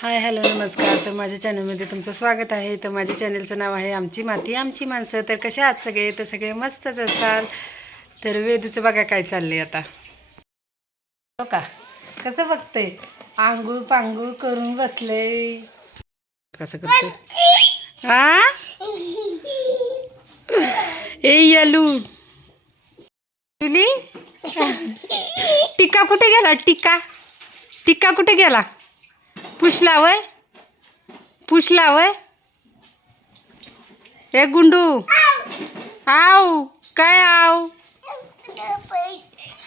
Hi hello नमस्कार. तर माझ्या चॅनलमध्ये तुमचं स्वागत आहे. तर माझ्या चॅनलचं नाव आहे आमची माती आमची माणसं. तर कशा आहात सगळे? तर सगळे मस्तच असाल. तर वेदूचं बघा काय चालले आता. हो का? कसं बघतंय? आंघोळ पांघोळ करून बसले कसं करते हा ए यलू. तुली टिक्का कुठे गेला? टिक्का? टिक्का कुठे गेला? पुसला वय पुसला वय ए गुंडू आव काय आव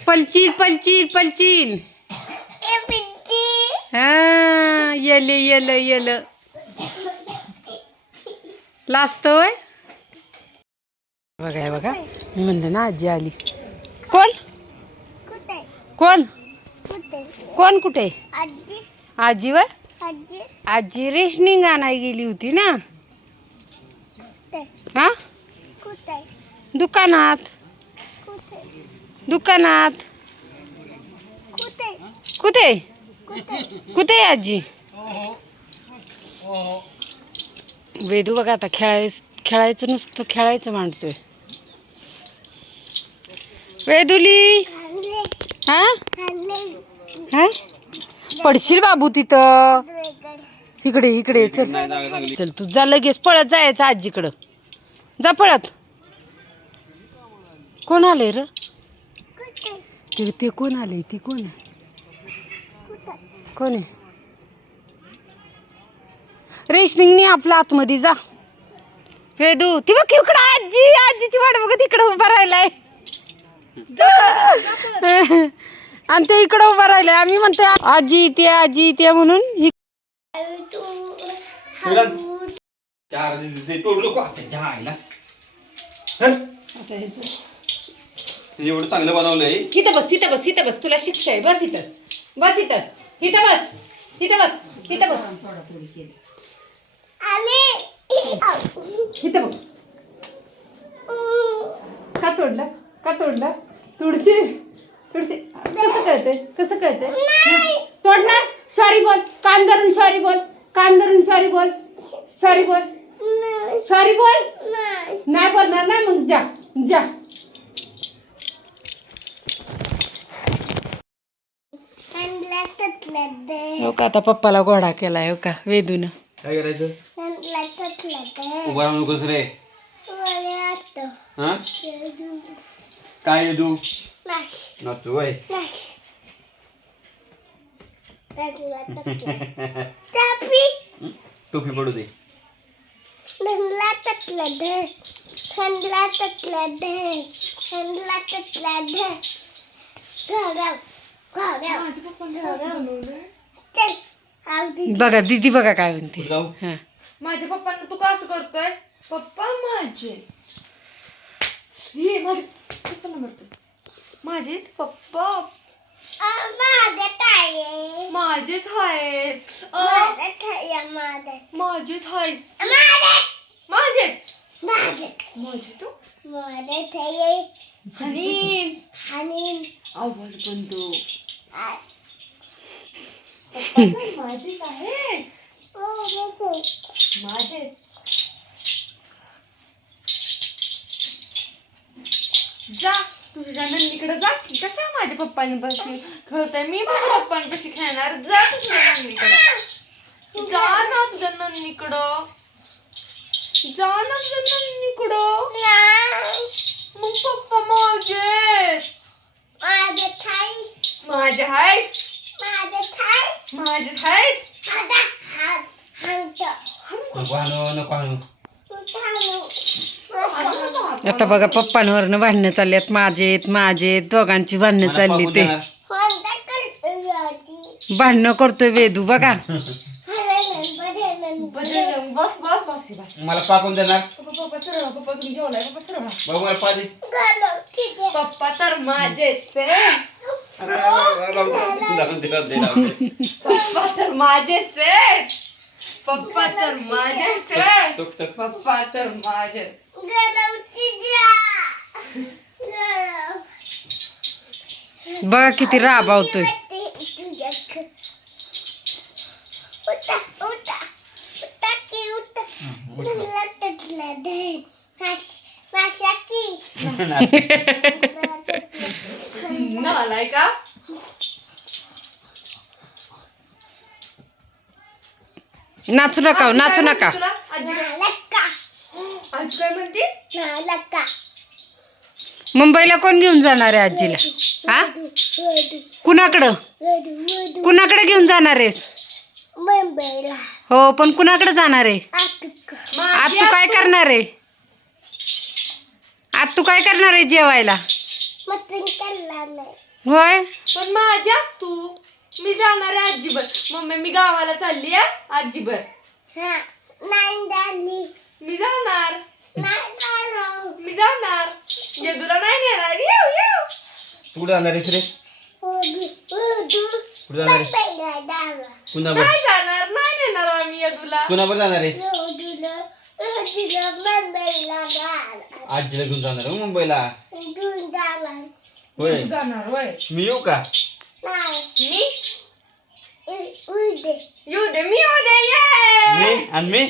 पलचील पलचील पलचील हा येले येल येल. लाजत वय बघा हे बघा. मी म्हणलं ना आजी आली. कोण? कोण? कोण कुठे? आजी वय? आजी. रेशनिंग आणाय गेली होती ना? हा? दुकानात. दुकानात. कुठे? कुठे? आहे आजी? वेदू बघा आता खेळायच खेळायचं नुसतं खेळायचं मांडतोय. वेदुली. हा? हा? पडशील बाबू तिथं? इकडे इकडे चल. चल तू जा लगेच पळत जायचं आजीकडं. जा पळत. कोण आले र? ते ते कोण आले ती कोण आहे? कोण आहे? रेशनिंगनी आपल्या आतमध्ये जा. वेदू ती बघ इकडं आजी आजीची वाट बघ इकडं उभा राहिलाय. आणि ते इकडं उभा राहिलाय. आम्ही म्हणतोय आजी ते आजी ते म्हणून हि- चार त्याच्या आईला हं? एवढं चांगलं बनवलंय. इथं बस इथं बस इथं बस. तुला शिक्षा आहे. बस इथं. बस इथं. इथं बस. इथं बस. इथं बस. इथं बघ. का तोडला? का तोडला? तुळशी तुळशी कसं कळते कसं कळते तोडणार? सॉरी बोल. कान धरून सॉरी बोल. कान धरून सॉरी बोल. सॉरी बोल. सॉरी बोल. नाही. बोलणार नाही मग. जा. जा. हो का? आता पप्पाला घोडा केलाय. हो का? वेदून. काय करायचं? उभा राहू नकोस रे. हा? काय तू नाचू वय टोपी पडू दे बघा दीदी बघा काय म्हणते. जाऊ? हा. माझ्या पप्पांना तू का असं करतोय? पप्पा माझे हे माझे पप्पांना म्हणतो माझे पप्पा. माझेच आहेत. अ, माझेच आहेत माझेच माझे तू? आणि आवाज बंद पप्पा तर माझेच आहेत. माझेच जा. तुझ्या नंदीकडे जा कशा माझ्या पप्पांनी बसली? खेळतोय मी माझ्या पप्पांपाशी खेळणार? जा तुझ्या नंदीकडं. जा ना तुझ्या नंदीकडं. जा ना तुझ्या नंदीकडं. मग पप्पा माझे माझे आहेत. माझे आहेत. नको आणू नको आणू. आता बघा पप्पांवरनं भांडणं चालल्यात माझेत माझेत दोघांची भांडणं चालली ते? भांडणं करतोय वेदू बघा. बदल बस बस बस हे बस मला पाकून देणार? पप्पा पप्पा सरळ पप्पा तुम्ही जेवलाय पप्पा सरळ बघू मला पा दे. पप्पा तर माझेच. पप्पा तर माझेच पप्पा तर माझेच. पप्पा तर माझे बघा किती राबावतोय उठा उठा. उठा की उठा. मला तुटलं दे. माशा की नालाय का? नाचू नका हो, नाचू नका तुला आजी काय- लक्का आजी काय म्हणते? ना लक्का मुंबईला कोण घेऊन जाणार आहे आजीला? हा? कुणाकडं? कुणाकडे घेऊन जाणार आहेस? मुंबईला. हो पण कुणाकडे जाणार आहे? आज तू काय करणार आहे? आज तू काय करणार आहे जेवायला? होय? पण माझ्या तू मी जाणार आहे आजीबर मम्मी मी गावाला चालली आहे आजीबर हा नाही झाली मी जाणार नाही झालं मी जाणार येदूला नाही नेणार येऊ येऊ तू कुठं जाणार आहेस रे वडू वडू कुठं जाणार आहेस मुंबईला डावा कुणाबर नाही जाणार नाही नेणार आम्ही येदूला कुणाबर जाणार आहेस वडूला वडूला मुंबईला गाला आजीला घेऊन जाणार हो मुंबईला वडून डावा होय जाणार वय मी येऊ का नाही मी उ- उडे येऊ दे मी येऊ दे ये मी आणि मी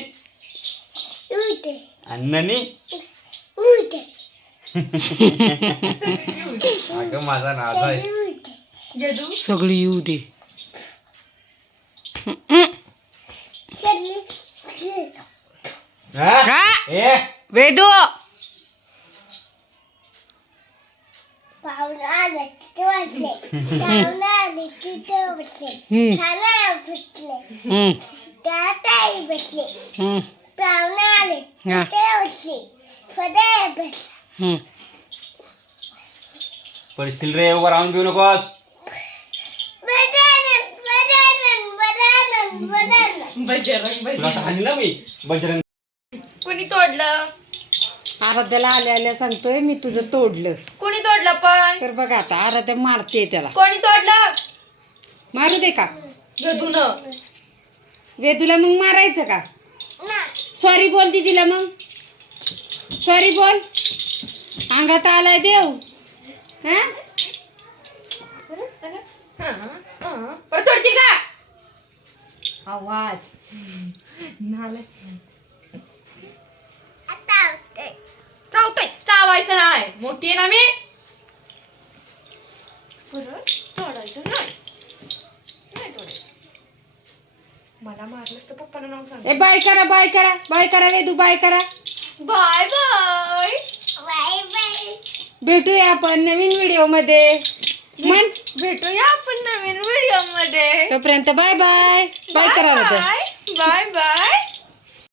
उडे आणि ननी उडे अगं माझा नाद आहे उडे येदू सगळी येऊ दे चल्ली हा? हा ए वेडू पाहुणा आले तिथे बसले पाहुणा आले तिथे बसले हम्म, खाना बसले हम्म, ताई बसले हम्म, पाहुणा आले हा, तिथे बसले फदे बसले हम्म. पडशील रे उभं राहून घेऊ नकोस. बजरंग तुला बजरंग सांगितलं मी? बजरंग कोणी तोडलं? आराध्याला आल्या आल्या सांगतोय मी तुझं तोडलं. कोणी तोडलं पण? तर बघा आता आराध्या मारते त्याला. कोणी तोडलं? मारू दे का? यदून वेदूला मग मारायचं का? ना. सॉरी बोलती तिला मग. सॉरी बोल. अंगात आलाय देव. हा? परत का? आवाज. चावतोय. चावायचं नाही. मोठी आहे ना मी. परत तोडायचं नाही. नाही तोडायचं मला मारलंस तर पप्पाला नाव सांग. ए बाय करा बाय करा. बाय करा वेदू बाय करा. Bye bye. भेटूया आपण नवीन व्हिडिओमध्ये मन. भेटूया आपण नवीन व्हिडिओमध्ये तोपर्यंत बाय बाय. बाय करा आराध्या बाय बाय.